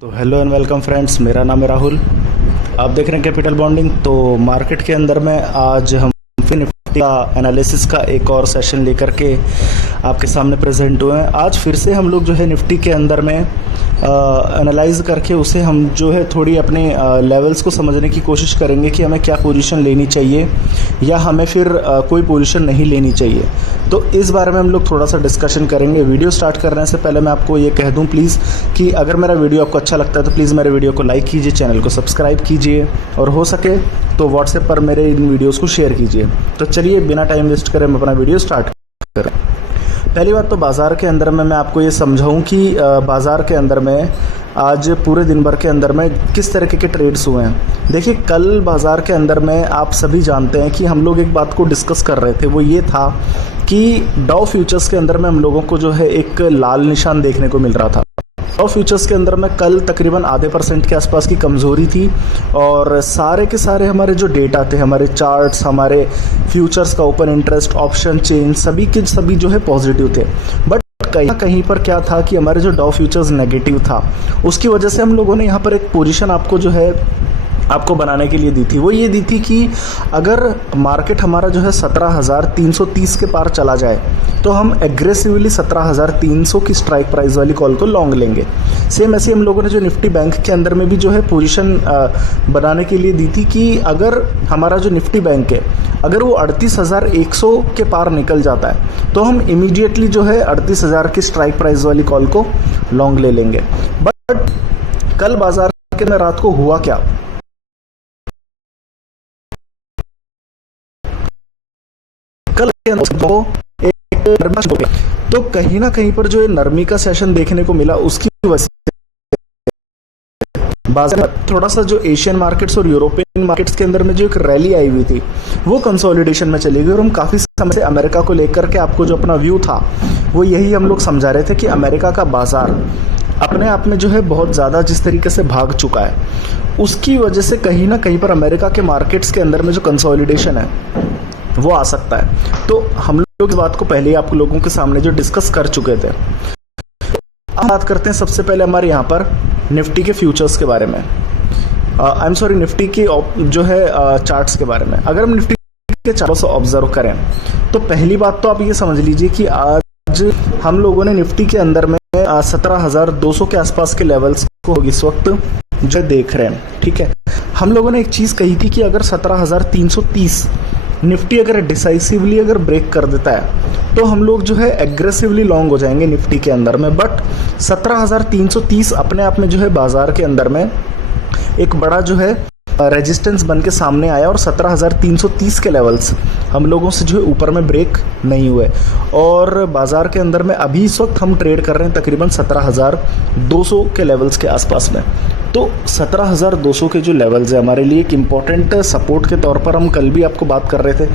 तो hello and welcome friends, मेरा नाम है राहुल। आप देख रहे हैं कैपिटल बॉन्डिंग। तो मार्केट के अंदर में आज हम फिर निफ्टी का एनालिसिस का एक और सेशन लेकर के आपके सामने प्रेजेंट हुए हैं। आज फिर से हम लोग जो है निफ्टी के अंदर में एनालाइज करके उसे हम जो है थोड़ी अपने लेवल्स को समझने की कोशिश करेंगे कि हमें क्या पोजीशन लेनी चाहिए या हमें फिर कोई पोजीशन नहीं लेनी चाहिए। तो इस बारे में हम लोग थोड़ा सा डिस्कशन करेंगे। वीडियो स्टार्ट करने से पहले मैं आपको ये कह दूं प्लीज़ कि अगर मेरा वीडियो आपको अच्छा लगता है तो प्लीज़ मेरे वीडियो को लाइक कीजिए, चैनल को सब्सक्राइब कीजिए और हो सके तो व्हाट्सएप पर मेरे इन वीडियोज़ को शेयर कीजिए। तो चलिए बिना टाइम वेस्ट करें हम अपना वीडियो स्टार्ट करें। पहली बात तो बाज़ार के अंदर में मैं आपको ये समझाऊं कि बाज़ार के अंदर में आज पूरे दिन भर के अंदर में किस तरीके के ट्रेड्स हुए हैं। देखिए, कल बाज़ार के अंदर में आप सभी जानते हैं कि हम लोग एक बात को डिस्कस कर रहे थे, वो ये था कि डाउ फ्यूचर्स के अंदर में हम लोगों को जो है एक लाल निशान देखने को मिल रहा था। डाउ फ्यूचर्स के अंदर में कल तकरीबन आधे % के आसपास की कमज़ोरी थी और सारे के सारे हमारे जो डेटा थे, हमारे चार्ट्स, हमारे फ्यूचर्स का ओपन इंटरेस्ट, ऑप्शन चेंज, सभी के सभी जो है पॉजिटिव थे। बट कहीं पर क्या था कि हमारे जो डाउ फ्यूचर्स नेगेटिव था, उसकी वजह से हम लोगों ने यहाँ पर एक पोजीशन आपको बनाने के लिए दी थी। वो ये दी थी कि अगर मार्केट हमारा जो है 17,330 के पार चला जाए तो हम एग्रेसिवली 17,300 की स्ट्राइक प्राइस वाली कॉल को लॉन्ग लेंगे। सेम ऐसे हम लोगों ने जो निफ्टी बैंक के अंदर में भी जो है पोजीशन बनाने के लिए दी थी कि अगर हमारा जो निफ्टी बैंक है अगर वो 38,100 के पार निकल जाता है तो हम इमीडिएटली जो है 38,000 की स्ट्राइक प्राइस वाली कॉल को लॉन्ग ले लेंगे। बट कल बाजार के में रात को हुआ क्या? कल तो कहीं ना कहीं पर जो नरमी का सेशन देखने को मिला, उसकी वजह से बाजार थोड़ा सा जो एशियन मार्केट्स और यूरोपियन मार्केट्स के अंदर में जो एक रैली आई हुई थी वो कंसोलिडेशन में चली गई। और हम काफ़ी समय से अमेरिका को लेकर के आपको जो अपना व्यू था वो यही हम लोग समझा रहे थे कि अमेरिका का बाजार अपने आप में जो है बहुत ज़्यादा जिस तरीके से भाग चुका है, उसकी वजह से कहीं ना कहीं पर अमेरिका के मार्केट्स के अंदर में जो कंसोलिडेशन है वो आ सकता है। तो हम लोग इस बात को पहले ही आप लोगों के सामने जो डिस्कस कर चुके थे। अब बात करते हैं सबसे पहले हमारे यहाँ पर निफ्टी के फ्यूचर्स के बारे में, निफ्टी की जो है चार्ट्स के बारे में। अगर हम निफ्टी के चार्ट्स को ऑब्जर्व करें तो पहली बात तो आप ये समझ लीजिए कि आज हम लोगों ने निफ्टी के अंदर में 17,200 के आसपास के लेवल्स को इस वक्त जो देख रहे हैं। ठीक है, हम लोगों ने एक चीज़ कही थी कि अगर 17,330 निफ्टी अगर डिसाइसिवली अगर ब्रेक कर देता है तो हम लोग जो है एग्रेसिवली लॉन्ग हो जाएंगे निफ्टी के अंदर में। बट 17,330 अपने आप में जो है बाजार के अंदर में एक बड़ा जो है रेजिस्टेंस बन के सामने आया और 17,330 के लेवल्स हम लोगों से जो है ऊपर में ब्रेक नहीं हुए और बाज़ार के अंदर में अभी इस वक्त हम ट्रेड कर रहे हैं तकरीबन 17,200 के लेवल्स के आसपास में। तो 17,200 के जो लेवल्स है हमारे लिए एक इम्पॉर्टेंट सपोर्ट के तौर पर हम कल भी आपको बात कर रहे थे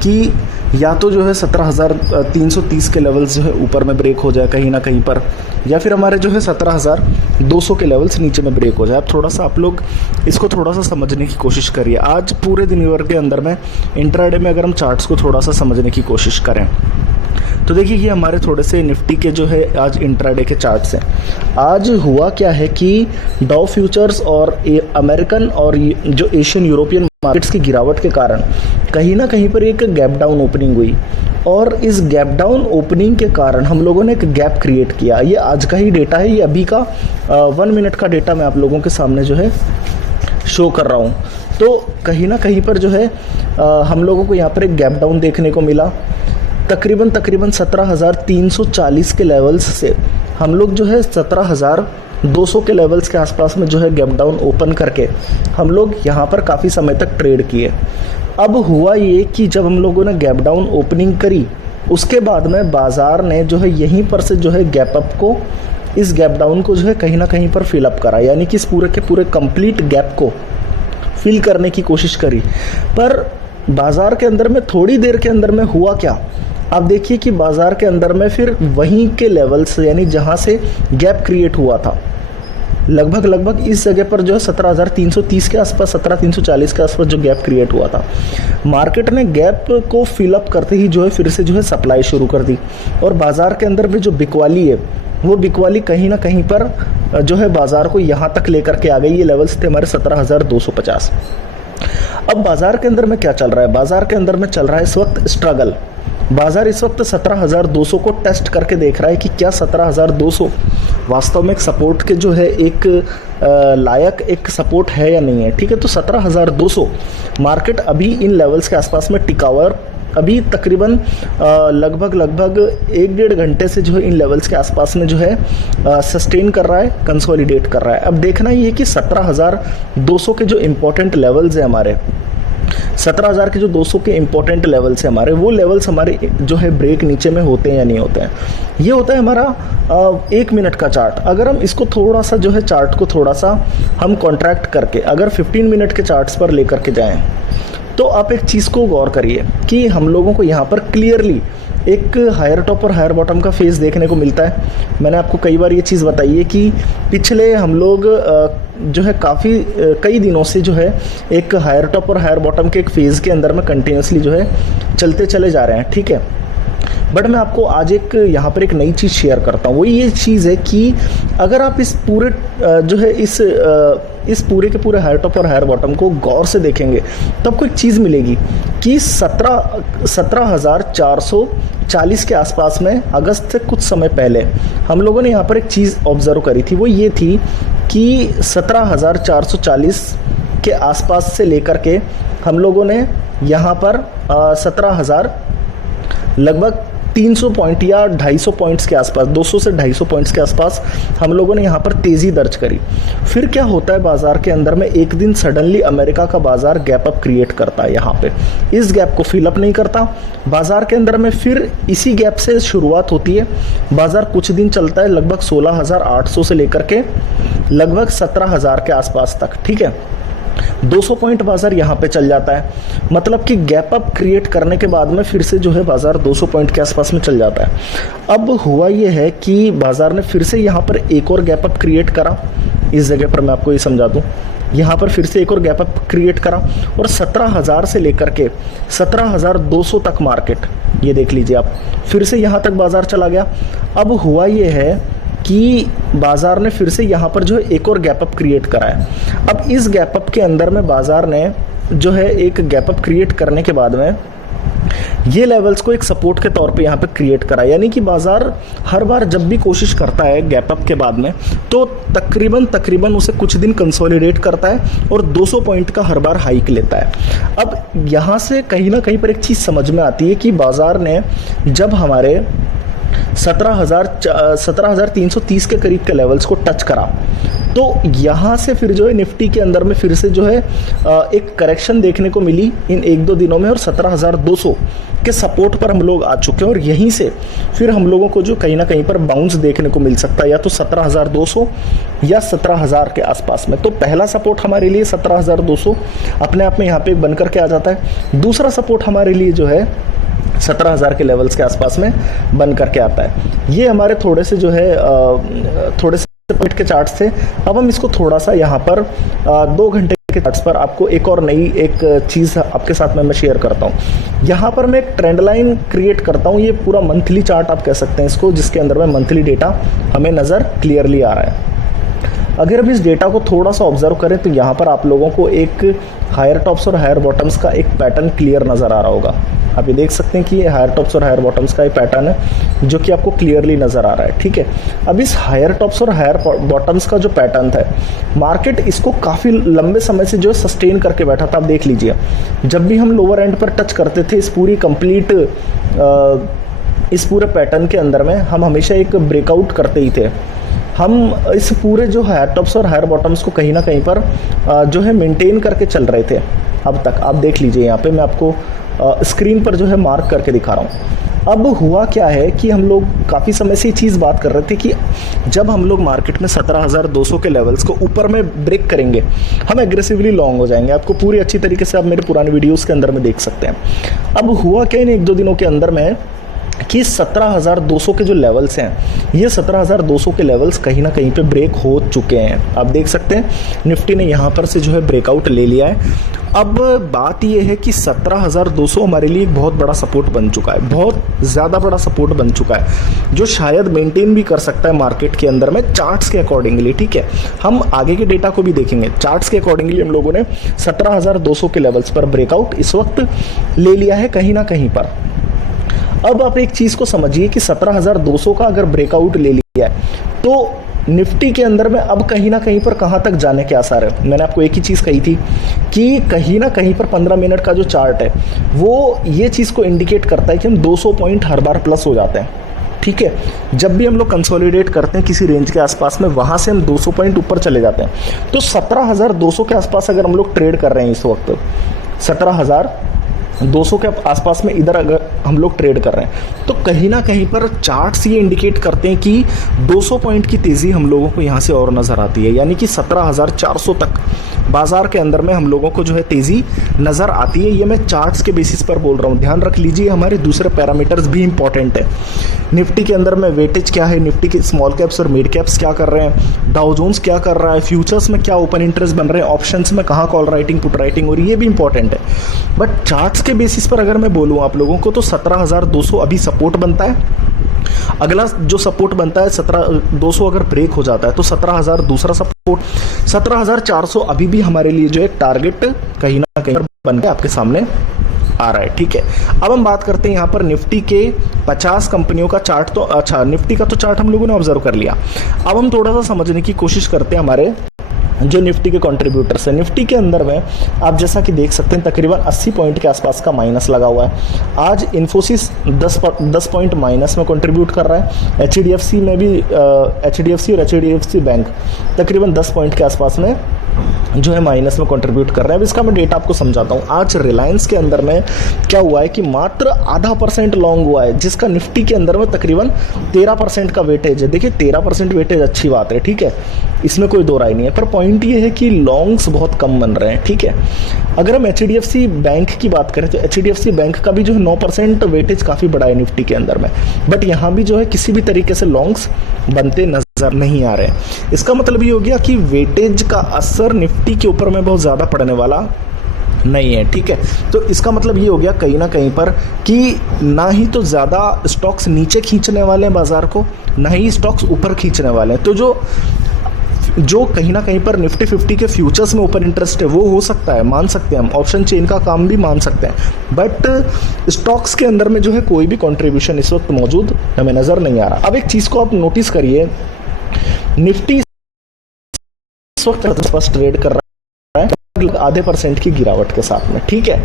कि या तो जो है 17,330 के लेवल्स जो है ऊपर में ब्रेक हो जाए कहीं ना कहीं पर, या फिर हमारे जो है 17,200 के लेवल्स नीचे में ब्रेक हो जाए। अब थोड़ा सा आप लोग इसको थोड़ा सा समझने की कोशिश करिए। आज पूरे दिन भर के अंदर में इंट्राडे में अगर हम चार्ट्स को थोड़ा सा समझने की कोशिश करें तो देखिए ये हमारे थोड़े से निफ्टी के जो है आज इंट्राडे के चार्ट्स हैं। आज हुआ क्या है कि डाउ फ्यूचर्स और अमेरिकन और जो एशियन यूरोपियन मार्केट्स की गिरावट के कारण कहीं ना कहीं पर एक गैप डाउन ओपनिंग हुई और इस गैप डाउन ओपनिंग के कारण हम लोगों ने एक गैप क्रिएट किया। ये आज का ही डेटा है, ये अभी का 1 मिनट का डेटा मैं आप लोगों के सामने जो है शो कर रहा हूँ। तो कहीं ना कहीं पर जो है हम लोगों को यहाँ पर एक गैप डाउन देखने को मिला। तकरीबन 17,340 के लेवल्स से हम लोग जो है 17,200 के लेवल्स के आसपास में जो है गैप डाउन ओपन करके हम लोग यहाँ पर काफ़ी समय तक ट्रेड किए। अब हुआ ये कि जब हम लोगों ने गैप डाउन ओपनिंग करी उसके बाद में बाज़ार ने जो है यहीं पर से जो है गैप अप को, इस गैप डाउन को जो है कहीं ना कहीं पर फिल अप करा, यानी कि इस पूरे के पूरे कंप्लीट गैप को फिल करने की कोशिश करी। पर बाज़ार के अंदर में थोड़ी देर के अंदर में हुआ क्या, आप देखिए कि बाज़ार के अंदर में फिर वहीं के लेवल्स यानी जहां से गैप क्रिएट हुआ था लगभग इस जगह पर जो है 17,330 के आसपास, 17,340 के आसपास जो गैप क्रिएट हुआ था, मार्केट ने गैप को फिलअप करते ही जो है फिर से जो है सप्लाई शुरू कर दी और बाज़ार के अंदर में जो बिकवाली है वो बिकवाली कहीं ना कहीं पर जो है बाज़ार को यहाँ तक लेकर के आ गई। ये लेवल्स थे हमारे 17,250। अब बाज़ार के अंदर में क्या चल रहा है? बाज़ार के अंदर में चल रहा है इस वक्त स्ट्रगल। बाज़ार इस वक्त 17,200 को टेस्ट करके देख रहा है कि क्या 17,200 वास्तव में एक सपोर्ट के जो है एक लायक एक सपोर्ट है या नहीं है। ठीक है, तो 17,200 मार्केट अभी इन लेवल्स के आसपास में टिका हुआ है। अभी तकरीबन लगभग 1-1.5 घंटे से जो है इन लेवल्स के आसपास में जो है सस्टेन कर रहा है, कंसोलिडेट कर रहा है। अब देखना ये कि 17,200 के जो इम्पोर्टेंट लेवल्स हैं हमारे, 17,000 के जो 200 के इंपॉर्टेंट लेवल्स हैं हमारे, वो लेवल्स हमारे जो है ब्रेक नीचे में होते हैं या नहीं होते हैं। ये होता है हमारा 1 मिनट का चार्ट। अगर हम इसको थोड़ा सा जो है चार्ट को थोड़ा सा हम कॉन्ट्रैक्ट करके अगर 15 मिनट के चार्ट्स पर लेकर के जाएं तो आप एक चीज़ को गौर करिए कि हम लोगों को यहाँ पर क्लियरली एक हायर टॉप और हायर बॉटम का फेज़ देखने को मिलता है। मैंने आपको कई बार ये चीज़ बताई है कि पिछले हम लोग जो है कई दिनों से जो है एक हायर टॉप और हायर बॉटम के एक फेज़ के अंदर में कंटिन्यूसली जो है चलते चले जा रहे हैं। ठीक है, बट मैं आपको आज एक यहाँ पर एक नई चीज़ शेयर करता हूँ। वो ये चीज़ है कि अगर आप इस पूरे जो है इस पूरे के पूरे हायर टॉप और हायर बॉटम को गौर से देखेंगे तो आपको एक चीज़ मिलेगी कि 17,440 के आसपास में अगस्त से कुछ समय पहले हम लोगों ने यहाँ पर एक चीज़ ऑब्जर्व करी थी। वो ये थी कि 17,440 के आसपास से लेकर के हम लोगों ने यहाँ पर 17,000 लगभग 300 पॉइंट या 250 पॉइंट्स के आसपास, 200 से 250 पॉइंट्स के आसपास हम लोगों ने यहाँ पर तेज़ी दर्ज करी। फिर क्या होता है बाज़ार के अंदर में, एक दिन सडनली अमेरिका का बाज़ार गैप अप क्रिएट करता है। यहाँ पे इस गैप को फिलअप नहीं करता बाज़ार के अंदर में, फिर इसी गैप से शुरुआत होती है। बाज़ार कुछ दिन चलता है लगभग 16,800 से लेकर के लगभग 17,000 के आसपास तक। ठीक है, 200 पॉइंट बाजार यहाँ पे चल जाता है, मतलब कि गैप अप क्रिएट करने के बाद में फिर से जो है बाजार 200 पॉइंट के आसपास में चल जाता है। अब हुआ ये है कि बाजार ने फिर से यहाँ पर एक और गैप अप क्रिएट करा। इस जगह पर मैं आपको ये समझा दूँ, यहाँ पर फिर से एक और गैप अप क्रिएट करा और 17,000 से लेकर के 17,200 तक मार्केट, ये देख लीजिए आप, फिर से यहाँ तक बाजार चला गया। अब हुआ ये है कि बाज़ार ने फिर से यहाँ पर जो है एक और गैप अप क्रिएट करा है। अब इस गैप अप के अंदर में बाज़ार ने जो है एक गैप अप क्रिएट करने के बाद में ये लेवल्स को एक सपोर्ट के तौर पे यहाँ पे क्रिएट करा। यानी कि बाज़ार हर बार जब भी कोशिश करता है गैप अप के बाद में तो तकरीबन उसे कुछ दिन कंसोलिडेट करता है और 200 पॉइंट का हर बार हाइक लेता है। अब यहाँ से कहीं ना कहीं पर एक चीज़ समझ में आती है कि बाज़ार ने जब हमारे 17,330 के करीब के लेवल्स को टच करा तो यहाँ से फिर जो है निफ्टी के अंदर में फिर से जो है एक करेक्शन देखने को मिली इन 1-2 दिनों में और 17,200 के सपोर्ट पर हम लोग आ चुके हैं और यहीं से फिर हम लोगों को जो कहीं ना कहीं पर बाउंस देखने को मिल सकता है, या तो 17,200 या 17,000 के आसपास में। तो पहला सपोर्ट हमारे लिए 17,200 अपने आप में यहाँ पे बन करके आ जाता है। दूसरा सपोर्ट हमारे लिए जो है 17,000 के लेवल्स के आसपास में बन करके आता है। ये हमारे थोड़े से जो है थोड़े से पॉइंट के चार्ट्स थे। अब हम इसको थोड़ा सा यहाँ पर 2 घंटे के चार्ट्स पर आपको एक और नई एक चीज़ आपके साथ में मैं शेयर करता हूँ। यहाँ पर मैं एक ट्रेंड लाइन क्रिएट करता हूँ। ये पूरा मंथली चार्ट आप कह सकते हैं इसको, जिसके अंदर में मंथली डेटा हमें नज़र क्लियरली आ रहा है। अगर हम इस डेटा को थोड़ा सा ऑब्जर्व करें तो यहाँ पर आप लोगों को एक हायर टॉप्स और हायर बॉटम्स का एक पैटर्न क्लियर नज़र आ रहा होगा। आप ये देख सकते हैं कि ये हायर टॉप्स और हायर बॉटम्स का एक पैटर्न है जो कि आपको क्लियरली नज़र आ रहा है। ठीक है, अब इस हायर टॉप्स और हायर बॉटम्स का जो पैटर्न था, मार्केट इसको काफ़ी लंबे समय से जो है सस्टेन करके बैठा था। आप देख लीजिए, जब भी हम लोअर एंड पर टच करते थे इस पूरी कंप्लीट इस पूरे पैटर्न के अंदर में हम हमेशा एक ब्रेकआउट करते ही थे। हम इस पूरे जो हायर टॉप्स और हायर बॉटम्स को कहीं ना कहीं पर जो है मेंटेन करके चल रहे थे अब तक। आप देख लीजिए, यहाँ पे मैं आपको स्क्रीन पर जो है मार्क करके दिखा रहा हूँ। अब हुआ क्या है कि हम लोग काफ़ी समय से ये चीज़ बात कर रहे थे कि जब हम लोग मार्केट में 17,200 के लेवल्स को ऊपर में ब्रेक करेंगे हम एग्रेसिवली लॉन्ग हो जाएंगे। आपको पूरी अच्छी तरीके से आप मेरे पुराने वीडियोज़ के अंदर में देख सकते हैं। अब हुआ क्या, इन 1-2 दिनों के अंदर में कि 17,200 के जो लेवल्स हैं, ये 17,200 के लेवल्स कहीं ना कहीं पे ब्रेक हो चुके हैं। आप देख सकते हैं निफ्टी ने यहाँ पर से जो है ब्रेकआउट ले लिया है। अब बात ये है कि 17,200 हमारे लिए एक बहुत बड़ा सपोर्ट बन चुका है, बहुत ज़्यादा बड़ा सपोर्ट बन चुका है, जो शायद मेंटेन भी कर सकता है मार्केट के अंदर में चार्ट्स के अकॉर्डिंगली। ठीक है, हम आगे के डेटा को भी देखेंगे। चार्ट्स के अकॉर्डिंगली हम लोगों ने 17,200 के लेवल्स पर ब्रेकआउट इस वक्त ले लिया है कहीं ना कहीं पर। अब आप एक चीज़ को समझिए कि 17,200 का अगर ब्रेकआउट ले लिया है तो निफ्टी के अंदर में अब कहीं ना कहीं पर कहाँ तक जाने के आसार है। मैंने आपको एक ही चीज़ कही थी कि कहीं ना कहीं पर 15 मिनट का जो चार्ट है वो ये चीज़ को इंडिकेट करता है कि हम 200 पॉइंट हर बार प्लस हो जाते हैं। ठीक है, जब भी हम लोग कंसोलिडेट करते हैं किसी रेंज के आसपास में, वहाँ से हम 200 पॉइंट ऊपर चले जाते हैं। तो 17,200 के आसपास अगर हम लोग ट्रेड कर रहे हैं इस वक्त, 17,200 के आसपास में इधर अगर हम लोग ट्रेड कर रहे हैं, तो कहीं ना कहीं पर चार्ट्स ये इंडिकेट करते हैं कि 200 पॉइंट की तेज़ी हम लोगों को यहाँ से और नज़र आती है। यानी कि 17,400 तक बाजार के अंदर में हम लोगों को जो है तेज़ी नज़र आती है। ये मैं चार्ट्स के बेसिस पर बोल रहा हूँ, ध्यान रख लीजिए। हमारे दूसरे पैरामीटर्स भी इंपॉर्टेंट है। निफ्टी के अंदर में वेटेज क्या है, निफ्टी के स्मॉल कैप्स और मिड कैप्स क्या कर रहे हैं, डाउ जोन्स क्या कर रहा है, फ्यूचर्स में क्या ओपन इंटरेस्ट बन रहे हैं, ऑप्शंस में कहाँ कॉल राइटिंग पुट राइटिंग हो रही है, ये भी इंपॉर्टेंट है। बट चार्ट्स के बेसिस पर अगर मैं बोलूँ आप लोगों को तो 17,200 अभी सपोर्ट बनता है। अगला जो सपोर्ट बनता है 17,200 अगर ब्रेक हो जाता है तो 17,000 दूसरा सपोर्ट, 17,400 अभी भी हमारे लिए जो है टारगेट कहीं ना कहीं पर बन के आपके सामने आ रहा है। ठीक है, अब हम बात करते हैं यहाँ पर निफ्टी के 50 कंपनियों का चार्ट। तो अच्छा, निफ्टी का तो चार्ट हम लोगों ने ऑब्जर्व कर लिया। अब हम थोड़ा सा समझने की कोशिश करते हैं हमारे जो निफ्टी के कंट्रीब्यूटर्स है। निफ्टी के अंदर में आप जैसा कि देख सकते हैं तकरीबन 80 पॉइंट के आसपास का माइनस लगा हुआ है। आज इन्फोसिस 10 पॉइंट माइनस में कंट्रीब्यूट कर रहा है। एचडीएफसी में भी एचडीएफसी और एचडीएफसी बैंक तकरीबन 10 पॉइंट के आसपास में जो है माइनस में कंट्रीब्यूट कर रहा है। अब इसका मैं डेटा आपको समझाता हूँ। आज रिलायंस के अंदर में क्या हुआ है कि मात्र 0.5% लॉन्ग हुआ है, जिसका निफ्टी के अंदर में तकरीबन 13% का वेटेज है। देखिए 13% वेटेज अच्छी बात है, ठीक है, इसमें कोई दो राय नहीं है। पर पॉइंट ये है कि लॉन्ग्स बहुत कम बन रहे हैं। ठीक है, अगर हम एचडीएफसी बैंक की बात करें तो एचडीएफसी बैंक का भी जो है 9% वेटेज काफ़ी बड़ा है निफ्टी के अंदर में, बट यहाँ भी जो है किसी भी तरीके से लॉन्ग्स बनते नजर नहीं आ रहे। इसका मतलब ये हो गया कि वेटेज का असर निफ्टी के ऊपर में बहुत ज़्यादा पड़ने वाला नहीं है। ठीक है, तो इसका मतलब ये हो गया कहीं ना कहीं पर कि ना ही तो ज़्यादा स्टॉक्स नीचे खींचने वाले हैं बाजार को, ना ही स्टॉक्स ऊपर खींचने वाले हैं। तो जो कहीं ना कहीं पर निफ्टी 50 के फ्यूचर्स में ओपन इंटरेस्ट है वो हो सकता है, मान सकते हैं हम, ऑप्शन चेन का काम भी मान सकते हैं, बट स्टॉक्स के अंदर में जो है कोई भी कंट्रीब्यूशन इस वक्त मौजूद हमें नज़र नहीं आ रहा। अब एक चीज़ को आप नोटिस करिए, निफ्टी इस वक्त फर्स्ट ट्रेड कर रहा है 0.5% की गिरावट के साथ में। ठीक है,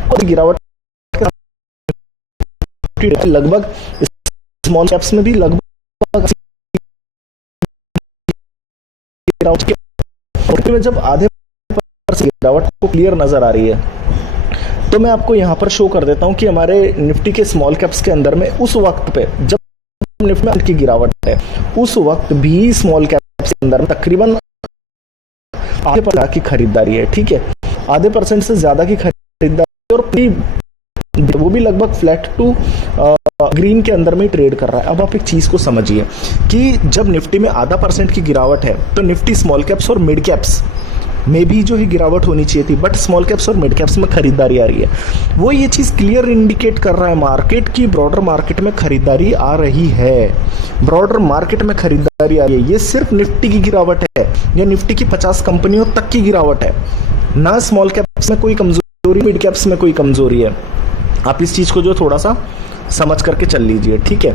और गिरावट लगभग स्मॉल कैप्स में भी लगभग में जब आधे गिरावट को क्लियर नजर आ रही है तो मैं आपको यहां पर शो कर देता हूं कि हमारे निफ्टी के स्मॉल कैप्स के अंदर में उस वक्त पे जब निफ्टी की गिरावट है उस वक्त भी स्मॉल कैप्स के अंदर तकरीबन आधे % की खरीदारी है। ठीक है, आधे % से ज्यादा की खरीदारी और वो भी लगभग फ्लैट टू ग्रीन के अंदर में ट्रेड कर रहा है। अब आप एक चीज को समझिए कि जब निफ्टी में 0.5% की गिरावट है तो निफ्टी स्मॉल कैप्स और मिड कैप्स में भी जो है गिरावट होनी चाहिए थी, बट स्मॉल कैप्स और मिड कैप्स में खरीदारी आ रही है। वो ये चीज़ क्लियर इंडिकेट कर रहा है मार्केट की ब्रॉडर मार्केट में खरीदारी आ रही है, ब्रॉडर मार्केट में खरीदारी आ रही है। ये सिर्फ निफ्टी की गिरावट है या निफ्टी की 50 कंपनियों तक की गिरावट है, ना स्मॉल कैप्स में कोई कमजोरी, मिड कैप्स में कोई कमजोरी है। आप इस चीज़ को जो थोड़ा सा समझ करके चल लीजिए। ठीक है,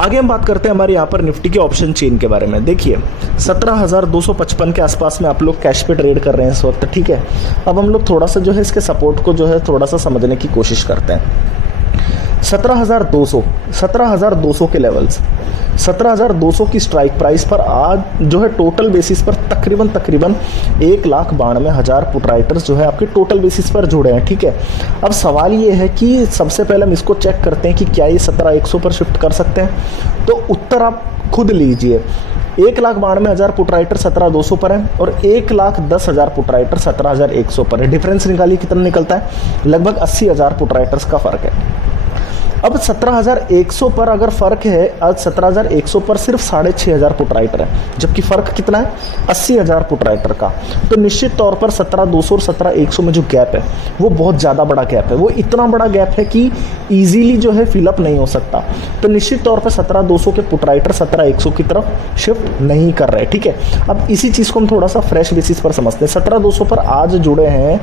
आगे हम बात करते हैं हमारे यहाँ पर निफ्टी के ऑप्शन चेन के बारे में। देखिए 17,255 के आसपास में आप लोग कैश पे ट्रेड कर रहे हैं इस वक्त। ठीक है, अब हम लोग थोड़ा सा जो है इसके सपोर्ट को जो है थोड़ा सा समझने की कोशिश करते हैं। 17,200 के लेवल्स, 17,200 की स्ट्राइक प्राइस पर आज जो है टोटल बेसिस पर तकरीबन 1,92,000 पुट राइटर्स जो है आपके टोटल बेसिस पर जुड़े हैं। ठीक है, अब सवाल ये है कि सबसे पहले हम इसको चेक करते हैं कि क्या ये 17,100 पर शिफ्ट कर सकते हैं। तो उत्तर आप खुद लीजिए। 1,92,000 पुट राइटर 17,200 पर है और 1,10,000 पुट राइटर 17,100 पर है। डिफरेंस निकालिए कितना निकलता है, लगभग 80,000 पुट राइटर्स का फर्क है। अब 17,100 पर अगर फ़र्क है, आज 17,100 पर सिर्फ 6,500 पुट राइटर है, जबकि फ़र्क कितना है 80,000 पुट राइटर का। तो निश्चित तौर पर 17,200 और 17,100 में जो गैप है वो बहुत ज़्यादा बड़ा गैप है, वो इतना बड़ा गैप है कि ईजीली जो है फिलअप नहीं हो सकता। तो निश्चित तौर पर 17,200 के पुट राइटर 17,100 की तरफ शिफ्ट नहीं कर रहे। ठीक है, अब इसी चीज़ को हम थोड़ा सा फ्रेश बेसिस पर समझते हैं। 17,200 पर आज जुड़े हैं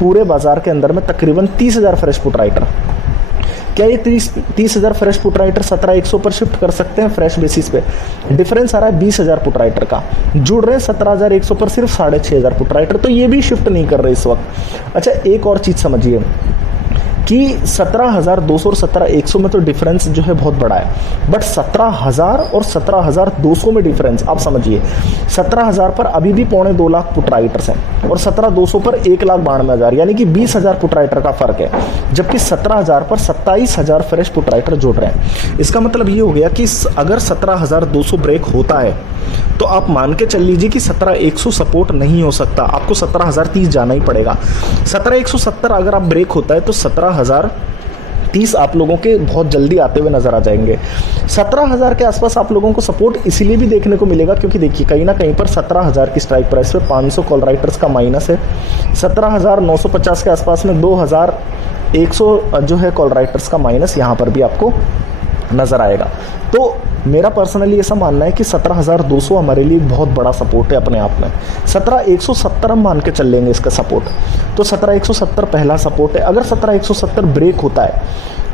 पूरे बाजार के अंदर में तकरीबन 30,000 फ्रेश पुट राइटर। क्या ये 30,000 फ्रेश पुट राइटर 17,100 पर शिफ्ट कर सकते हैं फ्रेश बेसिस पे? डिफरेंस आ रहा है 20,000 पुट राइटर का, जुड़ रहे हैं 17,100 पर सिर्फ 6,500 पुट राइटर, तो ये भी शिफ्ट नहीं कर रहे इस वक्त। अच्छा, एक और चीज़ समझिए कि 17,200 और 17,100 में तो डिफरेंस जो है बहुत बड़ा है, बट 17,000 और 17,200 में डिफरेंस आप समझिए। 17,000 पर अभी भी 2.25 लाख पुट राइटर्स हैं और 17,200 पर 1,92,000, यानी कि 20,000 पुट राइटर का फर्क है, जबकि 17,000 पर 27,000 फ्रेश पुट राइटर जुड़ रहे हैं। इसका मतलब ये हो गया कि अगर 17,200 ब्रेक होता है तो आप मान के चल लीजिए कि 17,100 सपोर्ट नहीं हो सकता, आपको 17,030 जाना ही पड़ेगा। 17,170 अगर आप ब्रेक होता है तो 17,030 आप लोगों के बहुत जल्दी आते हुए नजर आ जाएंगे। 17,000 के आसपास आप लोगों को सपोर्ट इसलिए भी देखने को मिलेगा क्योंकि देखिए कहीं ना कहीं पर 17,000 की स्ट्राइक प्राइस पे 500 कॉल राइटर्स का माइनस है। 17,950 के आसपास में 2,100 जो है कॉल राइटर्स का माइनस यहाँ पर भी आपको नजर आएगा। तो मेरा पर्सनली ऐसा मानना है कि 17,200 हमारे लिए बहुत बड़ा सपोर्ट है अपने आप में। 17,170 हम मान के चल लेंगे इसका सपोर्ट, तो 17,170 पहला सपोर्ट है। अगर 17,170 ब्रेक होता है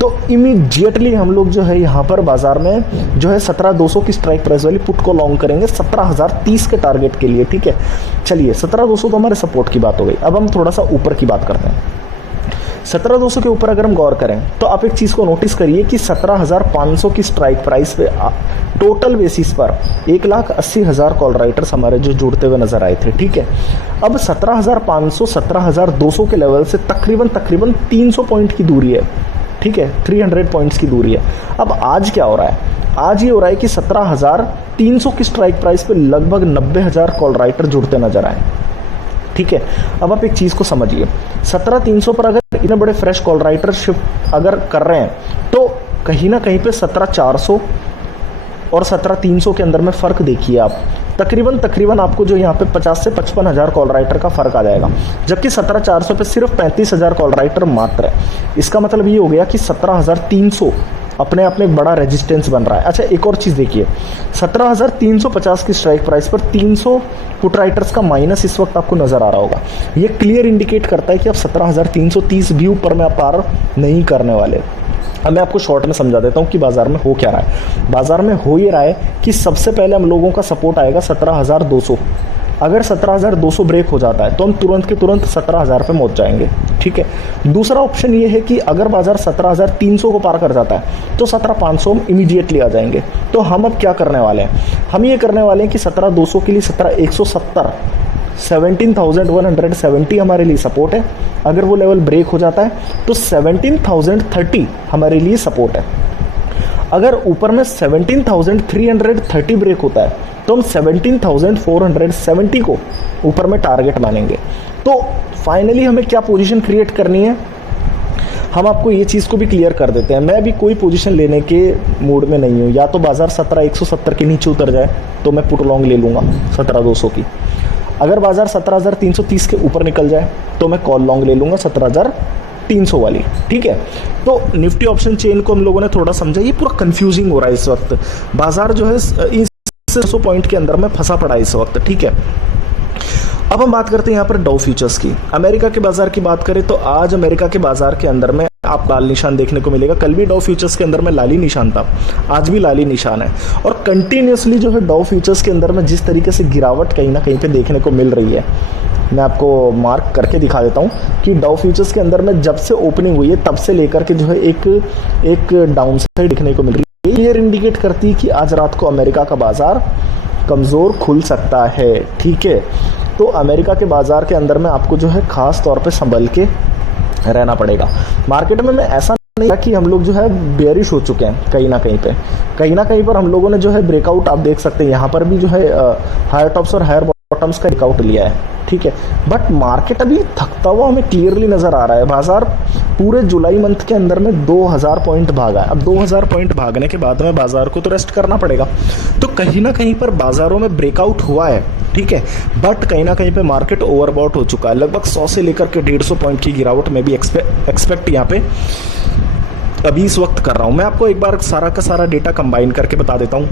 तो इमीडिएटली हम लोग जो है यहाँ पर बाजार में जो है 17,200 की स्ट्राइक प्राइस वाली पुट को लॉन्ग करेंगे 17,030 के टारगेट के लिए। ठीक है, चलिए 17,200 तो हमारे सपोर्ट की बात हो गई। अब हम थोड़ा सा ऊपर की बात करते हैं। 17,200 के ऊपर अगर हम गौर करें तो आप एक चीज़ को नोटिस करिए कि 17,500 की स्ट्राइक प्राइस पे टोटल बेसिस पर 1,80,000 कॉल राइटर्स हमारे जो जुड़ते हुए नजर आए थे। ठीक है, अब 17,500 17,200 के लेवल से तकरीबन 300 पॉइंट की दूरी है। ठीक है, 300 पॉइंट्स की दूरी है। अब आज क्या हो रहा है? आज ये हो रहा है कि 17,300 की स्ट्राइक प्राइस पे लगभग 90,000 कॉल राइटर जुड़ते नजर आए। ठीक है, अब आप एक चीज़ को समझिए, 17,300 पर अगर इतने बड़े फ्रेश कॉल राइटर शिफ्ट अगर कर रहे हैं तो कहीं ना कहीं पे 17,400 और 17,300 के अंदर में फ़र्क देखिए आप, तकरीबन आपको जो यहाँ पे 50 से 55,000 कॉल राइटर का फ़र्क आ जाएगा, जबकि 17,400 पे सिर्फ 35,000 कॉल राइटर मात्र है। इसका मतलब ये हो गया कि 17,300 अपने आप में एक बड़ा रेजिस्टेंस बन रहा है। अच्छा, एक और चीज़ देखिए, 17,350 की स्ट्राइक प्राइस पर 300 पुट राइटर्स का माइनस इस वक्त आपको नज़र आ रहा होगा। ये क्लियर इंडिकेट करता है कि अब 17,330 भी ऊपर में आप पार नहीं करने वाले। अब मैं आपको शॉर्ट में समझा देता हूँ कि बाजार में हो क्या रहा है। बाजार में हो ये रहा है कि सबसे पहले हम लोगों का सपोर्ट आएगा 17,200। अगर 17,200 ब्रेक हो जाता है तो हम तुरंत के तुरंत 17,000 पे पहुंच जाएंगे। ठीक है, दूसरा ऑप्शन ये है कि अगर बाजार 17,300 को पार कर जाता है तो 17,500 हम इमीडिएटली आ जाएंगे। तो हम अब क्या करने वाले हैं? हम ये करने वाले हैं कि 17,200 के लिए 17,170 17,170 हमारे लिए सपोर्ट है। अगर वो लेवल ब्रेक हो जाता है तो 17,030 हमारे लिए सपोर्ट है। अगर ऊपर में 17,330 ब्रेक होता है तो हम 17,470 को ऊपर में टारगेट मानेंगे। तो फाइनली हमें क्या पोजीशन क्रिएट करनी है, हम आपको ये चीज़ को भी क्लियर कर देते हैं। मैं भी कोई पोजीशन लेने के मूड में नहीं हूँ। या तो बाजार 17,170 के नीचे उतर जाए तो मैं पुट लॉन्ग ले लूँगा 17,200 की। अगर बाजार 17,330 के ऊपर निकल जाए तो मैं कॉल लॉन्ग ले लूँगा 17,300 वाली। ठीक है, तो निफ्टी ऑप्शन चेन को हम लोगों ने थोड़ा समझा। ये पूरा कंफ्यूजिंग हो रहा है इस वक्त, बाजार जो है इस 100 पॉइंट के अंदर में फंसा पड़ा है इस वक्त। ठीक है, अब हम बात करते हैं यहाँ पर डाउ फ्यूचर्स की। अमेरिका के बाजार की बात करें तो आज अमेरिका के बाजार के अंदर में आप लाल निशान देखने को मिलेगा। कल भी डाउ फ्यूचर्स के अंदर में लाली निशान था, आज भी लाली निशान है। और कंटिन्यूसली जो है डाउ फ्यूचर्स के अंदर में जिस तरीके से गिरावट कहीं ना कहीं पे देखने को मिल रही है, मैं आपको मार्क करके दिखा देता हूँ कि डाउ फ्यूचर्स के अंदर में जब से ओपनिंग हुई है तब से लेकर के जो है एक डाउन साइड देखने को मिल रही है। ये इंडिकेट करती है कि आज रात को अमेरिका का बाजार कमज़ोर खुल सकता है। ठीक है, तो अमेरिका के बाज़ार के अंदर में आपको जो है ख़ास तौर पे संभल के रहना पड़ेगा। मार्केट में मैं ऐसा नहीं कि हम लोग जो है बेयरिश हो चुके हैं, कहीं ना कहीं पर हम लोगों ने जो है ब्रेकआउट आप देख सकते हैं। यहाँ पर भी जो है हायर टॉप्स और हायर बॉटम्स का ब्रेकआउट लिया है। ठीक है। बट मार्केट अभी थकता हुआ हमें क्लियरली नज़र आ रहा है। बाजार पूरे जुलाई मंथ के अंदर में 2000 पॉइंट भागा है। अब 2000 पॉइंट भागने के बाद में बाजार को तो रेस्ट करना पड़ेगा, तो कहीं ना कहीं पर बाजारों में ब्रेकआउट हुआ है, ठीक है। बट कहीं ना कहीं पे मार्केट ओवरबॉट हो चुका है। लगभग 100 से लेकर के 150 पॉइंट की गिरावट में भी एक्सपेक्ट यहाँ पे अभी इस वक्त कर रहा हूँ। मैं आपको एक बार सारा का सारा डेटा कंबाइन करके बता देता हूँ।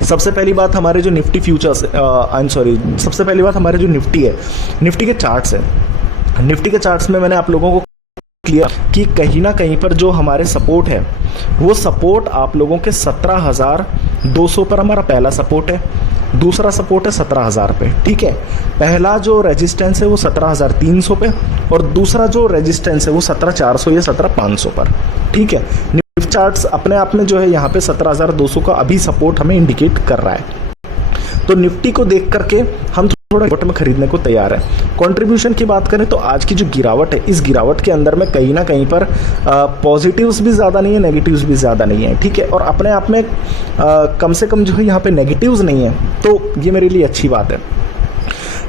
सबसे पहली बात हमारे जो निफ्टी फ्यूचर्स सबसे पहली बात हमारे जो निफ्टी है, निफ्टी के चार्ट्स है। निफ्टी के चार्ट्स में मैंने आप लोगों को क्लियर कि कहीं ना कहीं पर जो हमारे सपोर्ट है, वो सपोर्ट आप लोगों के 17,200 पर हमारा पहला सपोर्ट है, दूसरा सपोर्ट है 17,000 पे, ठीक है। पहला जो रेजिस्टेंस है वो 17,300 पे, और दूसरा जो रेजिस्टेंस है वो 17,400 या 17,500 पर, ठीक है। निफ्टी चार्ट्स अपने आप में जो है यहाँ पे 17,200 का अभी सपोर्ट हमें इंडिकेट कर रहा है। तो निफ्टी को देख करके हम थोड़ा गिरावट में खरीदने को तैयार है। कंट्रीब्यूशन की बात करें तो आज की जो गिरावट है, इस गिरावट के अंदर में कहीं ना कहीं पर पॉजिटिव्स भी ज़्यादा नहीं है, नेगेटिव्स भी ज़्यादा नहीं है, ठीक है। और अपने आप में कम से कम जो है यहाँ पे नेगेटिव्स नहीं है, तो ये मेरे लिए अच्छी बात है।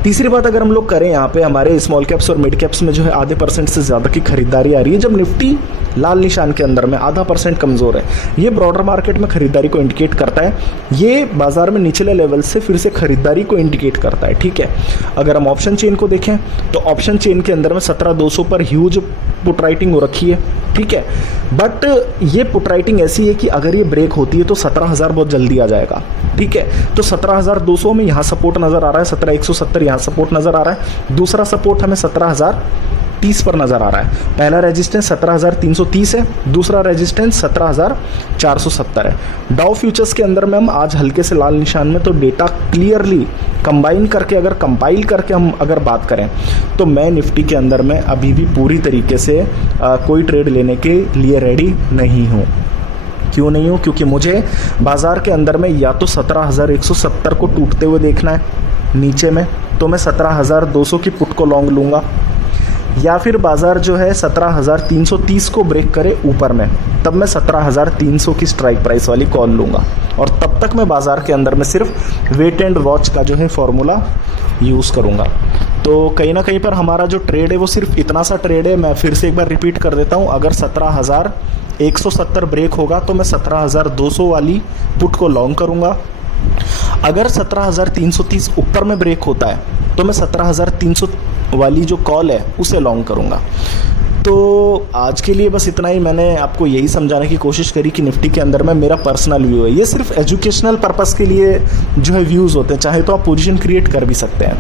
तीसरी बात अगर हम लोग करें, यहाँ पे हमारे स्मॉल कैप्स और मिड कैप्स में जो है आधे % से ज़्यादा की खरीदारी आ रही है, जब निफ्टी लाल निशान के अंदर में आधा % कमज़ोर है। ये ब्रॉडर मार्केट में खरीदारी को इंडिकेट करता है, ये बाजार में निचले लेवल से फिर से खरीदारी को इंडिकेट करता है, ठीक है। अगर हम ऑप्शन चेन को देखें तो ऑप्शन चेन के अंदर में 17,200 पर ह्यूज पुट राइटिंग हो रखी है, ठीक है। बट ये पुट राइटिंग ऐसी है कि अगर ये ब्रेक होती है तो 17,000 बहुत जल्दी आ जाएगा, ठीक है। तो 17,200 में यहाँ सपोर्ट नज़र आ रहा है, 17,170 यहाँ सपोर्ट नज़र आ रहा है, दूसरा सपोर्ट हमें 17,030 पर नज़र आ रहा है। पहला रेजिस्टेंस 17,330 है, दूसरा रेजिस्टेंस 17,470 है। डाउ फ्यूचर्स के अंदर में हम आज हल्के से लाल निशान में, तो डेटा क्लियरली कंबाइन करके अगर कंपाइल करके हम अगर बात करें तो मैं निफ्टी के अंदर में अभी भी पूरी तरीके से कोई ट्रेड लेने के लिए रेडी नहीं हूँ। क्यों नहीं हूँ? क्योंकि मुझे बाज़ार के अंदर में या तो 17,170 को टूटते हुए देखना है नीचे में, तो मैं 17,200 की पुट को लॉन्ग लूँगा, या फिर बाज़ार जो है 17,330 को ब्रेक करे ऊपर में, तब मैं 17,300 की स्ट्राइक प्राइस वाली कॉल लूँगा। और तब तक मैं बाज़ार के अंदर में सिर्फ वेट एंड वॉच का जो है फॉर्मूला यूज़ करूँगा। तो कहीं ना कहीं पर हमारा जो ट्रेड है वो सिर्फ इतना सा ट्रेड है। मैं फिर से एक बार रिपीट कर देता हूँ, अगर 17,170 ब्रेक होगा तो मैं 17,200 वाली पुट को लॉन्ग करूँगा। अगर 17,330 ऊपर में ब्रेक होता है तो मैं 17,300 वाली जो कॉल है उसे लॉन्ग करूँगा। तो आज के लिए बस इतना ही। मैंने आपको यही समझाने की कोशिश करी कि निफ्टी के अंदर में मेरा पर्सनल व्यू है, ये सिर्फ एजुकेशनल पर्पस के लिए जो है व्यूज़ होते हैं, चाहे तो आप पोजीशन क्रिएट कर भी सकते हैं।